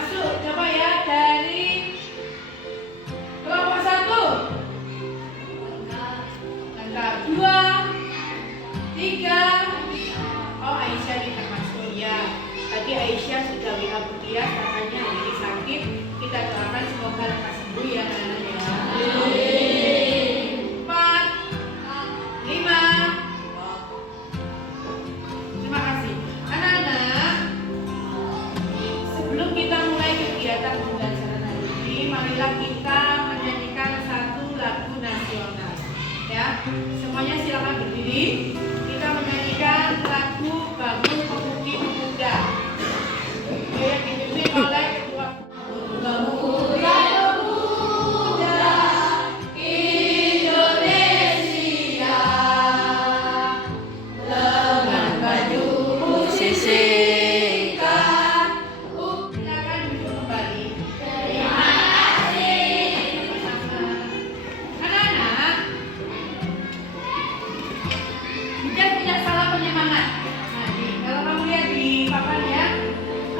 masuk. Coba ya dari kelompok 1. Angka 2, 3. Oh, Aisyah tidak masuk ya. Tadi Aisyah sudah WA Budia, katanya hari ini sakit. Kita doakan semoga lekas sembuh ya anak-anak ya. 4, 5. Terima kasih. Anak-anak, sebelum kita mulai kegiatan pembelajaran hari ini, marilah kita menyanyikan satu lagu nasional. Ya, semuanya silakan berdiri. Kita menyanyikan lagu Bangun Pemuda Pemuda. Yang dipimpin oleh Ketua Pemuda Pemuda Indonesia dengan baju sisihkan. Silakan duduk kembali. Terima kasih. Anak-anak, Bunda tidak salah penyemangat. Nah, kalau kamu lihat di papan ya,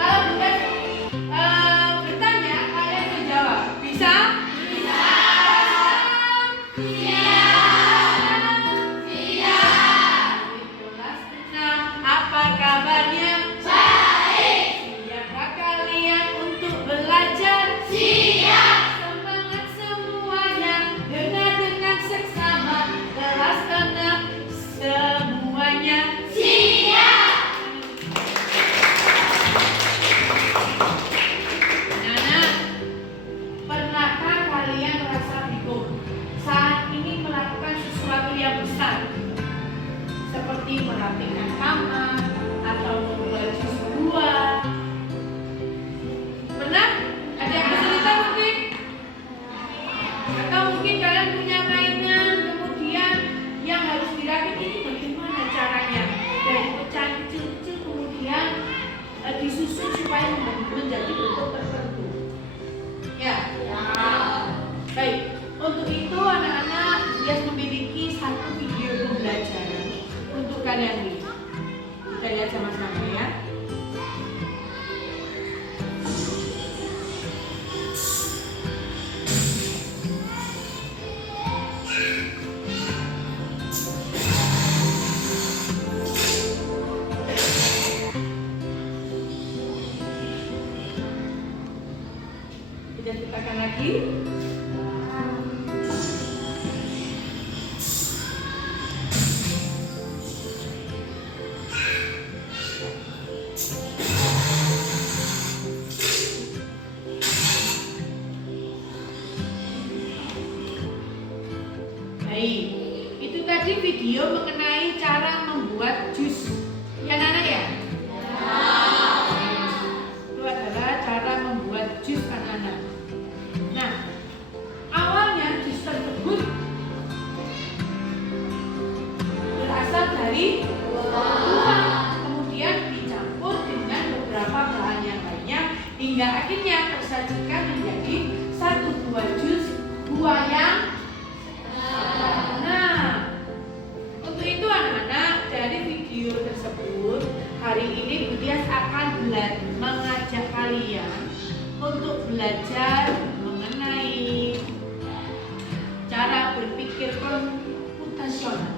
kalau Bunda bertanya, kalian menjawab. Bisa? Bisa. Siap. Nah, apa kabarnya? Baik. Siapkah kalian untuk belajar? Siap. Semangat semuanya, dengar dengan seksama, kelas 6 semuanya. Siap. Anak-anak, pernahkah kalian merasa bingung saat ini melakukan sesuatu yang besar, seperti merapikan kamar atau membuat jus buah? Pernah? Ada yang bercerita mungkin? Atau mungkin kalian punya mainan, kemudian yang harus dirakit ini bagaimana caranya? Dari pecahan kecil-kecil kemudian disusun supaya menjadi bentuk tertentu. Ya. Baik. Untuk itu anak-anak dia memiliki satu video pembelajaran untuk kalian lihat. Kita lihat sama-sama ya. Kita ciptakan lagi. Baik, itu tadi video mengenai cara membuat jus. Ya anak-anak ya? Itu adalah cara membuat jus anak-anak. Nah, awalnya jus tersebut berasal dari buah, kemudian dicampur dengan beberapa bahan yang lainnya hingga akhirnya tersajikan menjadi satu buah jus buah yang. Nah, untuk itu anak-anak, dari video tersebut hari ini Budias akan mengajak kalian untuk belajar mengenai cara berpikir komputasional.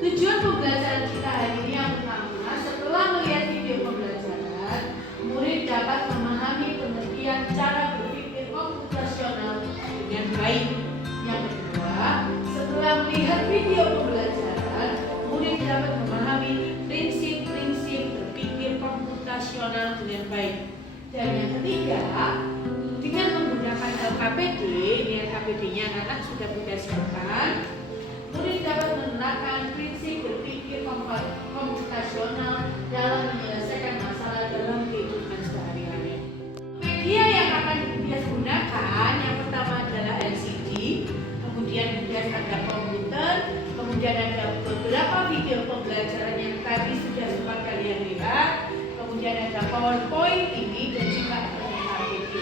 Tujuan pembelajaran kita hari ini yang pertama, setelah melihat video pembelajaran, murid dapat memahami pengertian cara berpikir komputasional dengan baik. Yang kedua, setelah melihat video pembelajaran, murid dapat memahami prinsip-prinsip berpikir komputasional dengan baik. Dan yang ketiga, dengan menggunakan LKPD, ini LKPD-nya anak sudah Bunda siapkan, murid dapat menerapkan prinsip berpikir komputasional dalam menyelesaikan masalah dalam kehidupan sehari-hari. Media yang akan Bunda gunakan, yang pertama adalah LCD, kemudian ada komputer, kemudian ada beberapa video pembelajaran yang tadi sudah sempat kalian lihat, kemudian ada PowerPoint ini dan juga ada LKPD.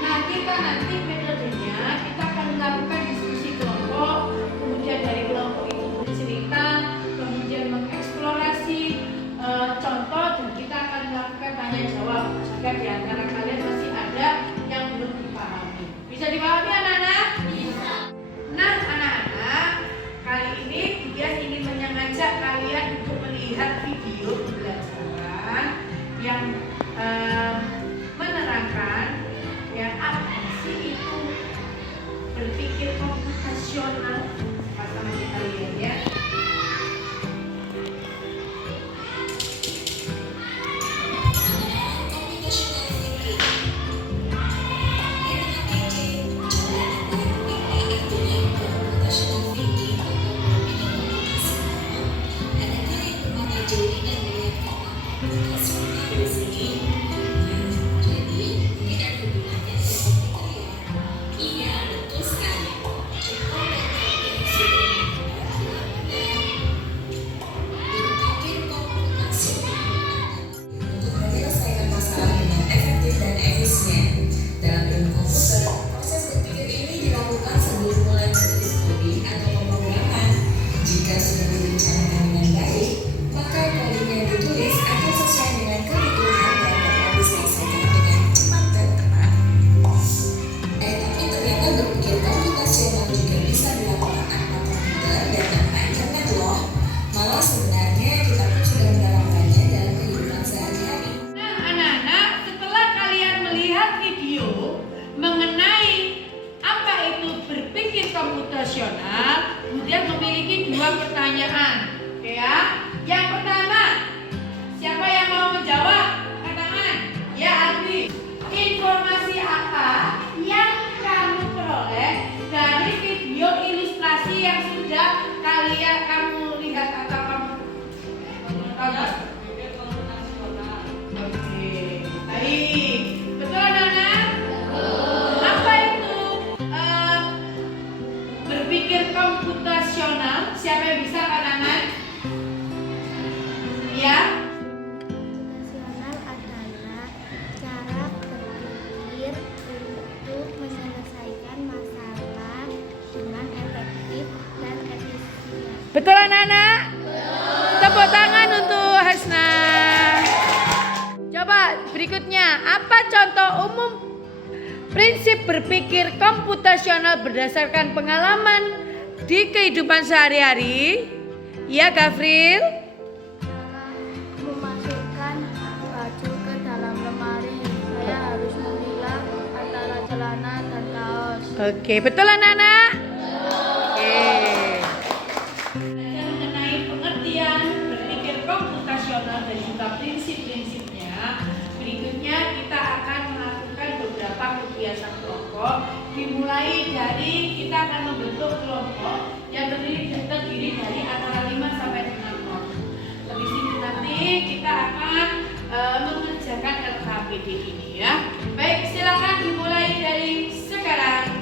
Nah, kita nanti metodenya kita akan melakukan diskusi kelompok, kemudian dari kelompok itu bercerita, kemudian mengeksplorasi contoh, dan kita akan melakukan tanya jawab jika di antara kalian masih berpikir komputasional sama kalian ya. Kemudian memiliki dua pertanyaan, oke ya. Yang pertama, siapa yang mau menjawab? Angkat tangan. Ya, Aldi. Informasi apa yang kamu peroleh dari video ilustrasi yang sudah kamu lihat atau kamu tonton? Oke, baik. Betul, anak-anak? Apa itu berpikir komputasional? Siapa yang bisa kanan? Ya. Komputasional adalah cara berpikir untuk menyelesaikan masalah dengan efektif dan efisien. Betul, anak-anak? Tepuk tangan untuk Hasna. Coba berikutnya, apa contoh umum prinsip berpikir komputasional berdasarkan pengalaman di kehidupan sehari-hari? Ya, Gafril? Memasukkan baju ke dalam lemari, saya harus memilah antara celana dan kaos. Oke, betul anak-anak? Oke. Belajar mengenai pengertian berpikir komputasional dan juga prinsip-prinsipnya. Berikutnya kita akan melakukan beberapa kegiatan kelompok. Dimulai dari kita akan membentuk kelompok yang terdiri dari antara 5 sampai 6 orang. Habis itu nanti kita akan mengerjakan LKPD ini ya. Baik, silakan dimulai dari sekarang.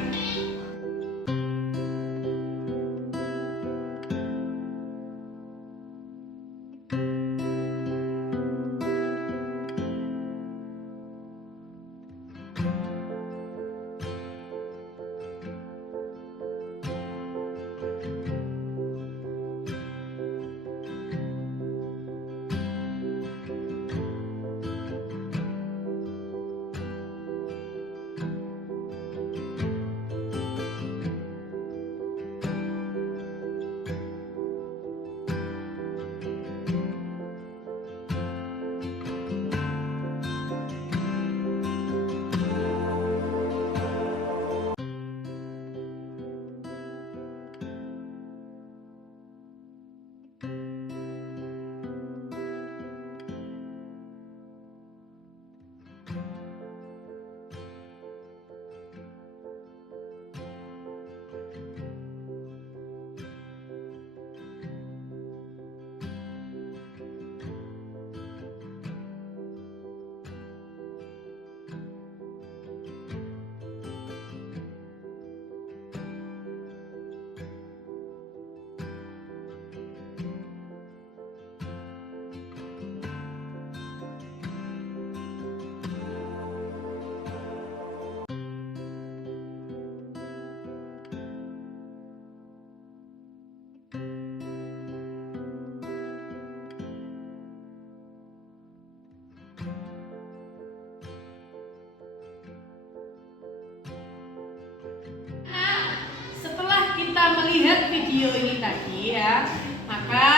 Kita melihat video ini tadi ya, maka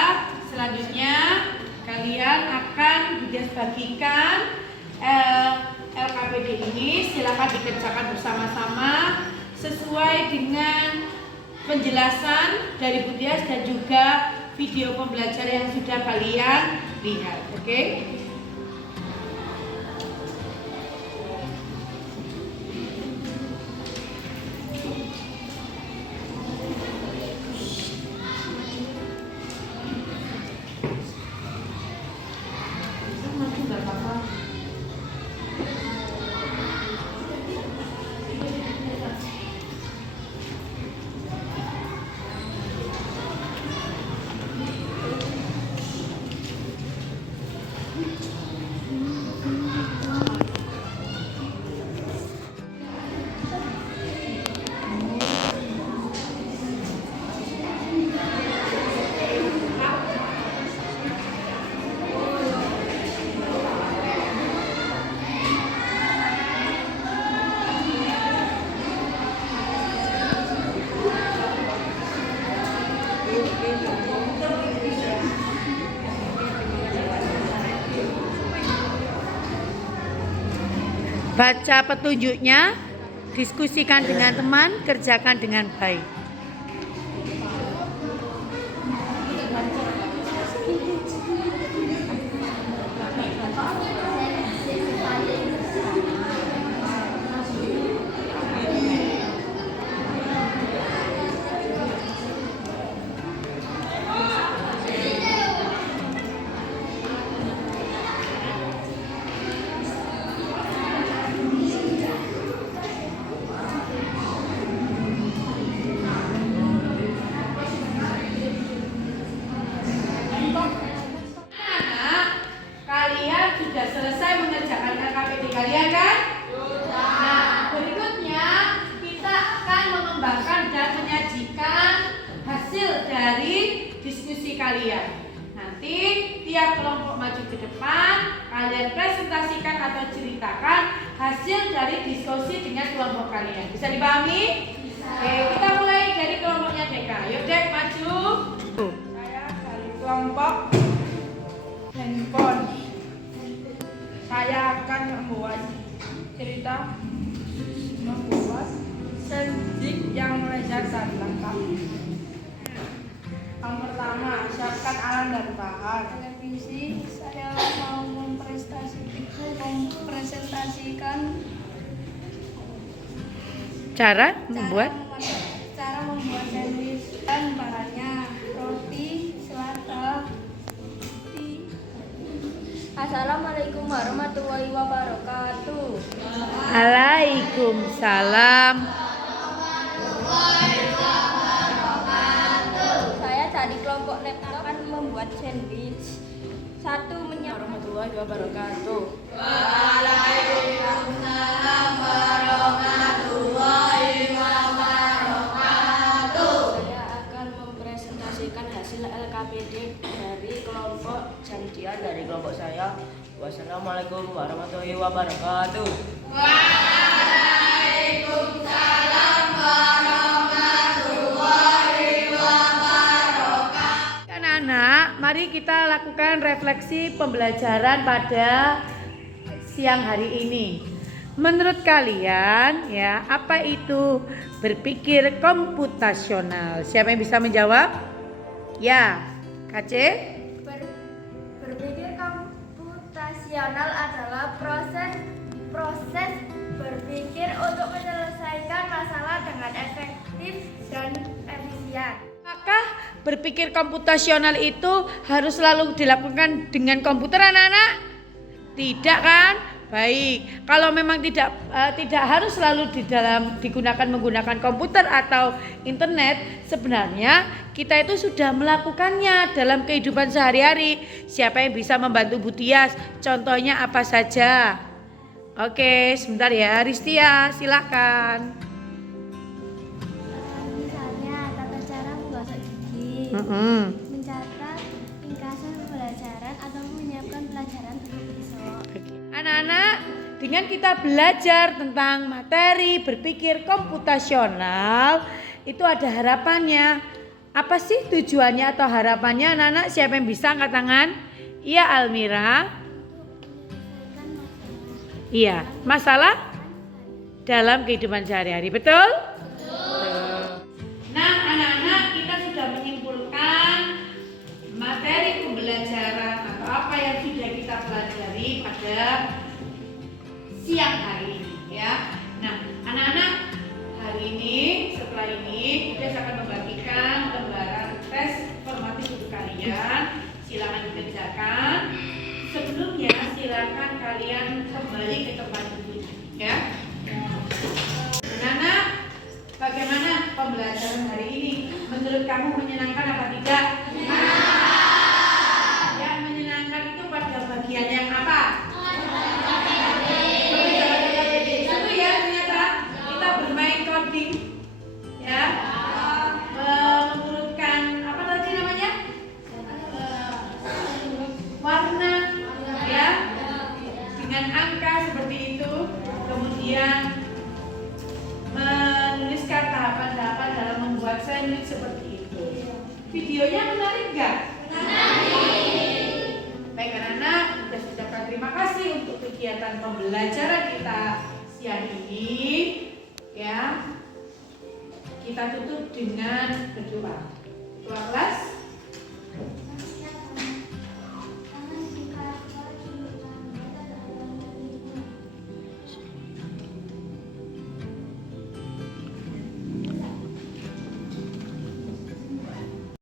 selanjutnya kalian akan bagikan LKPD ini. Silakan dikerjakan bersama-sama sesuai dengan penjelasan dari Bu Tias dan juga video pembelajaran yang sudah kalian lihat. Oke? Baca petunjuknya, diskusikan dengan teman, kerjakan dengan baik. Sudah selesai mengerjakan KKPD kalian kan? Nah, berikutnya kita akan mengembangkan dan menyajikan hasil dari diskusi kalian. Nanti tiap kelompok maju ke depan, kalian presentasikan atau ceritakan hasil dari diskusi dengan kelompok kalian. Bisa dipahami? Bisa. Oke, kita mulai dari kelompoknya Deka. Yuk Dek, maju. Saya dari kelompok handphone. Saya akan membuat cerita membuat sendik yang lezat dan lengkap. Yang pertama, siapkan alat dan bahan. Televisi, saya mau mempresentasikan Cara membuat sandwich dan bahannya roti, selada. Assalamualaikum warahmatullahi wabarakatuh. Waalaikumsalam. Saya dari kelompok laptop akan membuat sandwich. 1. Menyiapkan Warahmatullahi wabarakatuh. Saya akan mempresentasikan hasil LKPD dari kelompok Janjian dari kelompok saya. Wassalamualaikum warahmatullahi wabarakatuh. Anak-anak, mari kita lakukan refleksi pembelajaran pada siang hari ini. Menurut kalian, ya, apa itu berpikir komputasional? Siapa yang bisa menjawab? Ya, KC? Berpikir komputasional adalah proses berpikir untuk menyelesaikan masalah dengan efektif dan efisien. Apakah berpikir komputasional itu harus selalu dilakukan dengan komputer, anak-anak? Tidak kan? Baik. Kalau memang tidak harus selalu menggunakan komputer atau internet, sebenarnya kita itu sudah melakukannya dalam kehidupan sehari-hari. Siapa yang bisa membantu Bu Tias? Contohnya apa saja? Oke, sebentar ya, Ristia, silakan. Misalnya tata cara menggosok gigi, mencatat ringkasan pembelajaran atau menyiapkan pelajaran untuk besok. Anak-anak, dengan kita belajar tentang materi berpikir komputasional, itu ada harapannya. Apa sih tujuannya atau harapannya, anak-anak? Siapa yang bisa angkat tangan? Iya, Almira. Iya, masalah dalam kehidupan sehari-hari, betul? Budias akan membagikan lembaran tes formatif untuk kalian. Silakan dikerjakan. Sebelumnya silakan kalian kembali ke tempat duduk, ya. Anak-anak, bagaimana pembelajaran hari ini? Menurut kamu menyenangkan apa tidak? Yang menyenangkan itu pada bagian yang apa? Itu ya, ternyata kita bermain coding, ya, mengurutkan apa tadi namanya? Warna, ya, dengan angka seperti itu. Kemudian menuliskan tahapan-tahapan dalam membuat sandwich seperti itu. Videonya menarik nggak? Baik anak-anak, sudah ucapkan terima kasih untuk kegiatan pembelajaran kita siang ini. Ya, kita tutup dengan berdoa. Ketua kelas.